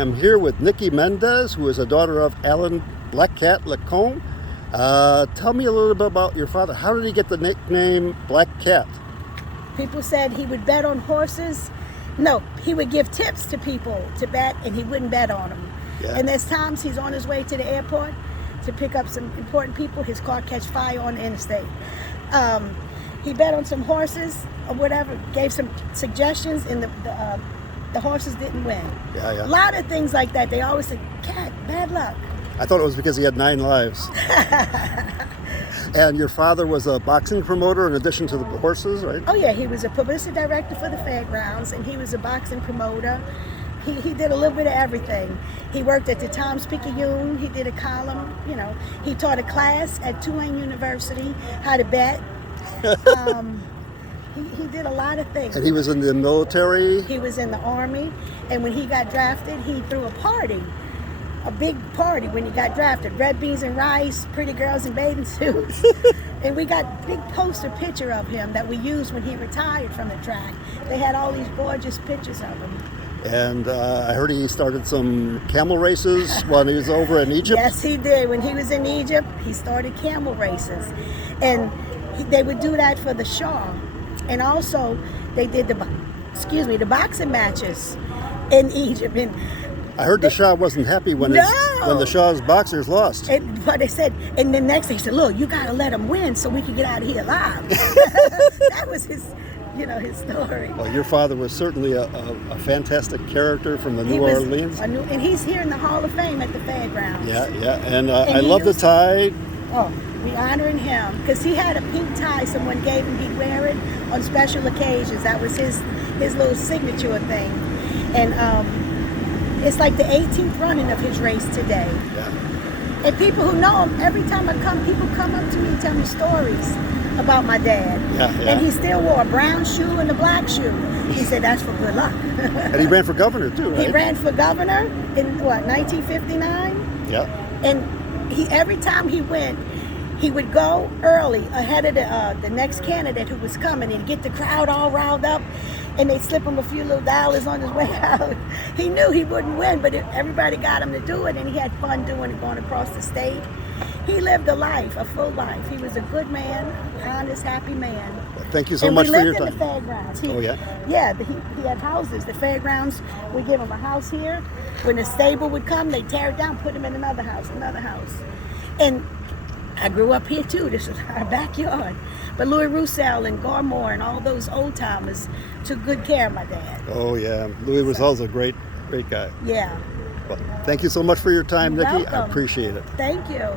I'm here with Nikki Mendez, who is a daughter of Alan Black Cat Lacombe. Tell me a little bit about your father. How did he get the nickname Black Cat? People said he would bet on horses. No, he would give tips to people to bet, and he wouldn't bet on them. Yeah. And there's times he's on his way to the airport to pick up some important people. His car catch fire on the interstate. He bet on some horses or whatever, gave some suggestions, and the horses didn't win. Yeah. A lot of things like that. They always say, "Cat, bad luck." I thought it was because he had 9 lives. And your father was a boxing promoter in addition to the horses, right? Oh yeah, he was a publicity director for the fairgrounds, and he was a boxing promoter. He did a little bit of everything. He worked at the Times-Picayune. He did a column. He taught a class at Tulane University how to bet. He did a lot of things. And he was in the military? He was in the Army, and when he got drafted, he threw a party. A big party when he got drafted. Red beans and rice, pretty girls in bathing suits. And we got a big poster picture of him that we used when he retired from the track. They had all these gorgeous pictures of him. And I heard he started some camel races when he was over in Egypt? Yes, he did. When he was in Egypt, he started camel races. And they would do that for the Shah. And also, they did the boxing matches in Egypt. And I heard the Shah wasn't happy when the Shah's boxers lost. But they said, and the next day he said, "Look, you got to let him win so we can get out of here alive." That was his story. Well, your father was certainly a fantastic character from the New Orleans. And he's here in the Hall of Fame at the fairgrounds. Yeah. And I love the tie. Oh, we honoring him because he had a pink tie someone gave him. He'd wear it on special occasions. That was his little signature thing. And it's like the 18th running of his race today. Yeah. And people who know him, every time I come, people come up to me and tell me stories about my dad. Yeah. And he still wore a brown shoe and a black shoe. He said that's for good luck. And he ran for governor too, right? He ran for governor in 1959? Yeah. And every time he went, he would go early ahead of the next candidate who was coming and get the crowd all riled up, and they'd slip him a few little dollars on his way out. He knew he wouldn't win, but everybody got him to do it, and he had fun doing it, going across the state. He lived a life, a full life. He was a good man, honest, happy man. Well, thank you so much for your time. And we lived in the fairgrounds. Oh, yeah? Yeah, he had houses. The fairgrounds would give him a house here. When the stable would come, they'd tear it down, put him in another house. And I grew up here too. This is our backyard. But Louis Roussel and Garmore and all those old timers took good care of my dad. Oh yeah, Louis Roussel's a great guy. Yeah. Well, thank you so much for your time, You're Nikki. welcome. I appreciate it. Thank you.